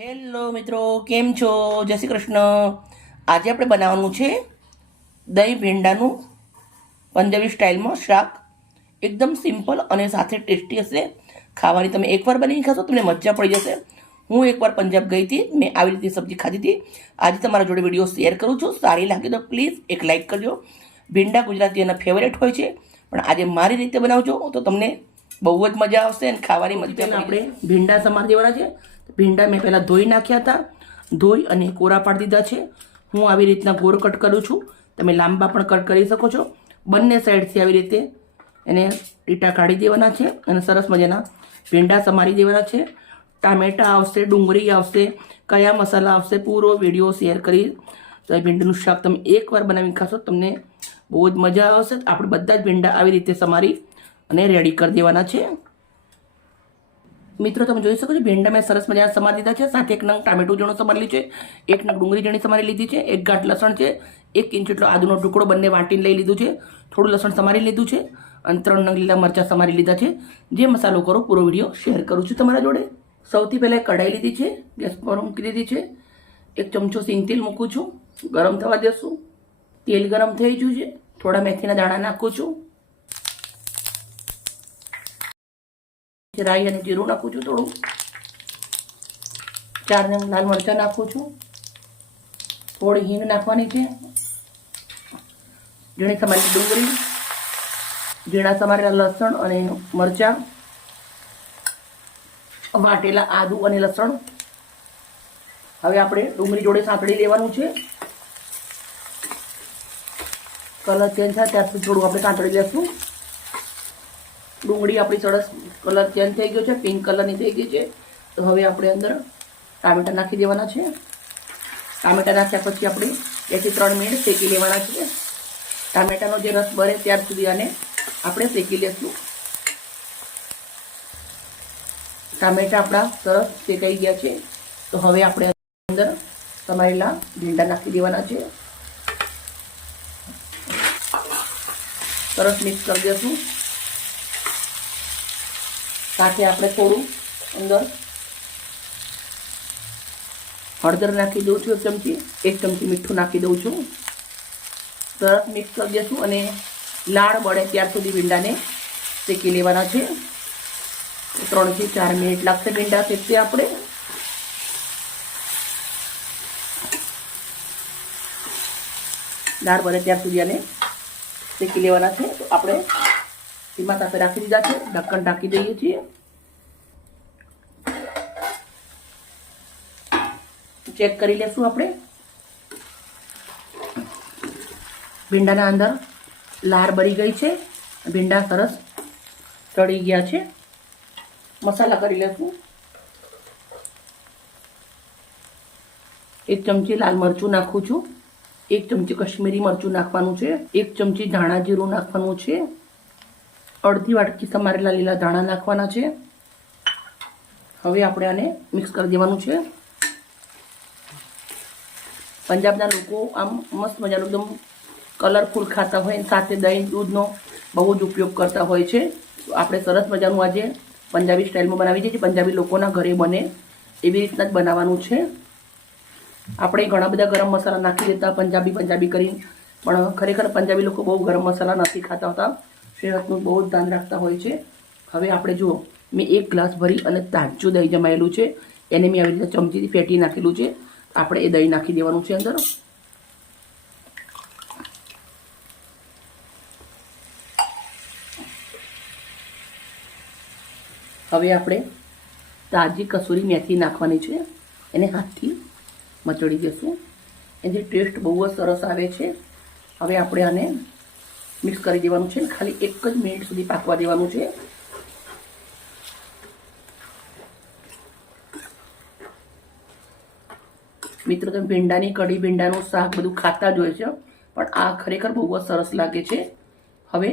Hello મિત્રો, કેમ છો? જય શ્રી કૃષ્ણ. આજે આપણે બનાવવાનું છે દહીં ભીંડાનું પંજાબી સ્ટાઇલમાં શાક. એકદમ સિમ્પલ અને સાથે ટેસ્ટી હશે. ખાવાની તમે એકવાર બનાવી ખાશો તમને મજા પડી જશે. હું એકવાર પંજાબ ગઈ હતી, મેં આવી રીતે સબ્જી ખાધી હતી. આજે તમારા જોડે વિડીયો શેર કરું છું. સારી લાગે તો પ્લીઝ એક લાઇક કરજો. ભીંડા ગુજરાતીઓના ફેવરેટ હોય છે, પણ આજે મારી રીતે બનાવજો તો તમને બહુ જ મજા આવશે અને ખાવાની મજા. આપણે ભીંડા સમાર દેવાના છે. ભીંડા મેં પહેલાં ધોઈ નાખ્યા હતા. ધોઈ અને કોરા પાડી દીધા છે. હું આવી રીતના ગોળ કટ કરું છું. તમે લાંબા પણ કટ કરી શકો છો. બંને સાઈડથી આવી રીતે એને ટીટા કાઢી દેવાના છે અને સરસ મજાના ભીંડા સમારી દેવાના છે. ટામેટાં આવશે, ડુંગળી આવશે, કયા મસાલા આવશે, પૂરો વિડીયો શેર કરી. તો એ ભીંડાનું શાક તમે એકવાર બનાવી ખાશો તમને બહુ જ મજા આવશે. આપણે બધા જ ભીંડા આવી રીતે સમારી અને રેડી કરી દેવાના છે. મિત્રો તમે જોઈ શકો છો ભીંડા મેં સરસ મજાના સમારી દીધા છે. સાથે એક નંગ ટામેટું ઝીણું સમારી લીધું છે, એક નંગ ડુંગળી ઝીણી સમારી લીધી છે, એક ગાંઠ લસણ છે, 1 ઇંચ જેટલો આદુનો ટુકડો બંને વાટીને લઈ લીધું છે, થોડું લસણ સમારી લીધું છે અને 3 નંગ લીલા મરચાં સમારી લીધા છે. જે મસાલો કરો પૂરો વિડીયો શેર કરું છું તમારા જોડે. સૌથી પહેલાં કઢાઈ લીધી છે, ગેસ પર મૂકી દીધી છે. 1 ચમચો સિંગ તેલ મૂકું છું, ગરમ થવા દેશું. તેલ ગરમ થઈ ગયું છે, થોડા મેથીના દાણા નાખું છું, રાઈ અને જીરું નાખું છું, થોડું 4 નંગ લાલ મરચાં નાખું છું, થોડી હિંગ નાખવાની છે, ઝીણી સમારેલી ડુંગળી, ઝીણા સમારેલા લસણ અને મરચાં, વાટેલા આદુ અને લસણ. હવે આપણે ડુંગળી જોડે સાંતળી લેવાનું છે. કલર ચેન્જ થાય ત્યાં સુધી થોડું આપણે સાંતળી લેશું. ડુંગળી આપણી સરસ કલર ચેન્જ થઈ ગયો છે, પિંક કલરની થઈ ગઈ છે. તો હવે આપણે અંદર ટામેટાં નાખી દેવાના છે. ટામેટાં નાખ્યા પછી આપણે 2 થી 3 મિનિટ શેકી લેવાના છે. ટામેટાનો જે રસ બળે ત્યાર સુધી આને આપણે શેકી લેશું. ટામેટાં આપણા સરસ શેકાઈ ગયા છે. તો હવે આપણે અંદર સમારેલા ભીંડા નાખી દેવાના છે. સરસ મિક્સ કરી દઈશું. સાથે આપણે થોડું અંદર હળદર નાખી દઉં છું, 1 ચમચી મીઠું નાખી દઉં છું. સરસ મિક્સ કરી દઈશું અને લાળ બળે ત્યાર સુધી ભીંડાને શેકી લેવાના છે. 3 થી 4 મિનિટ લાગશે ભીંડા શેકશે. આપણે લાળ બળે ત્યાર સુધી આને શેકી લેવાના છે. તો આપણે ધીમા તાપે રાખી દીધા છે. ઢક્કણ ઢાંકી દઈએ છીએ. ચેક કરી લેશું આપણે. ભીંડાના અંદર લાર બળી ગઈ છે, ભીંડા સરસ તળી ગયા છે. મસાલા કરી લેશું. 1 ચમચી લાલ મરચું નાખું છું, 1 ચમચી કશ્મીરી મરચું નાખવાનું છે, 1 ચમચી ધાણા જીરું નાખવાનું છે, અડધી વાટકી સમારેલા લીલા ધાણા નાખવાના છે. હવે આપણે આને મિક્સ કરી દેવાનું છે. પંજાબના લોકો આમ મસ્ત મજાનું એકદમ કલરફુલ ખાતા હોય, સાથે દહીં દૂધનો બહુ જ ઉપયોગ કરતા હોય છે. તો આપણે સરસ મજાનું આજે પંજાબી સ્ટાઇલમાં બનાવી દઈએ છીએ. પંજાબી લોકોના ઘરે બને એવી રીતના જ બનાવવાનું છે. આપણે ઘણા બધા ગરમ મસાલા નાખી દેતા પંજાબી કરીને, પણ ખરેખર પંજાબી લોકો બહુ ગરમ મસાલા નથી ખાતા હોતા. સેહતનું બહુ જ ધ્યાન રાખતા હોય છે. હવે આપણે જુઓ, મેં 1 ગ્લાસ ભરી અને તાજું દહીં જમાયેલું છે. એને મેં આવી રીતે ચમચીથી ફેટી નાખેલું છે. આપણે એ દહીં નાખી દેવાનું છે અંદર. હવે આપણે તાજી કસૂરી મેથી નાખવાની છે. એને હાથથી મચડી દઈશું. એની ટેસ્ટ બહુ જ સરસ આવે છે. હવે આપણે આને મિક્સ કરી દેવાનું છે. ખાલી 1 જ મિનિટ સુધી પાકવા દેવાનું છે. મિત્રો તમે ભીંડાની કઢી, ભીંડાનું શાક બધું ખાતા જ હોય છે, પણ આ ખરેખર બહુ જ સરસ લાગે છે. હવે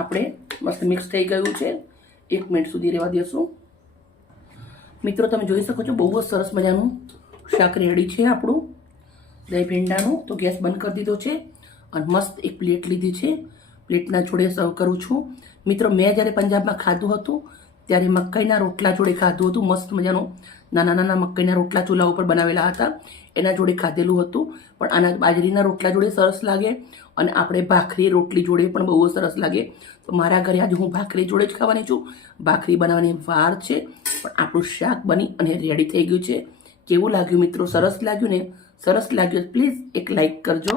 આપણે મસ્ત મિક્સ થઈ ગયું છે. 1 મિનિટ સુધી રહેવા દઈશું. મિત્રો તમે જોઈ શકો છો બહુ જ સરસ મજાનું શાક રેડી છે આપણું દહીં ભીંડાનું. તો ગેસ બંધ કરી દીધો છે અને મસ્ત એક પ્લેટ લીધી છે. પ્લેટના જોડે સર્વ કરું છું. મિત્રો મેં જ્યારે પંજાબમાં ખાધું હતું ત્યારે મકાઈના રોટલા જોડે ખાધું હતું. મસ્ત મજાનો નાના નાના મકાઈના રોટલા ચૂલા ઉપર બનાવેલા હતા, એના જોડે ખાધેલું હતું. પણ આના બાજરીના રોટલા જોડે સરસ લાગે અને આપણે ભાખરી રોટલી જોડે પણ બહુ સરસ લાગે. તો મારા ઘરે આજે હું ભાખરી જોડે જ ખાવાની છું. ભાખરી બનાવવાની વાર છે, પણ આપણું શાક બની અને રેડી થઈ ગયું છે. કેવું લાગ્યું મિત્રો? સરસ લાગ્યું ને? સરસ લાગ્યું પ્લીઝ એક લાઈક કરજો.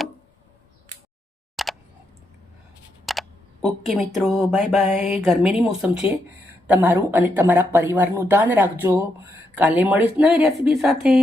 ઓકે મિત્રો, બાય બાય. ગરમીની મોસમ છે, તમારું અને તમારા પરિવારનું ધ્યાન રાખજો. કાલે મળીશ નવી રેસીપી સાથે.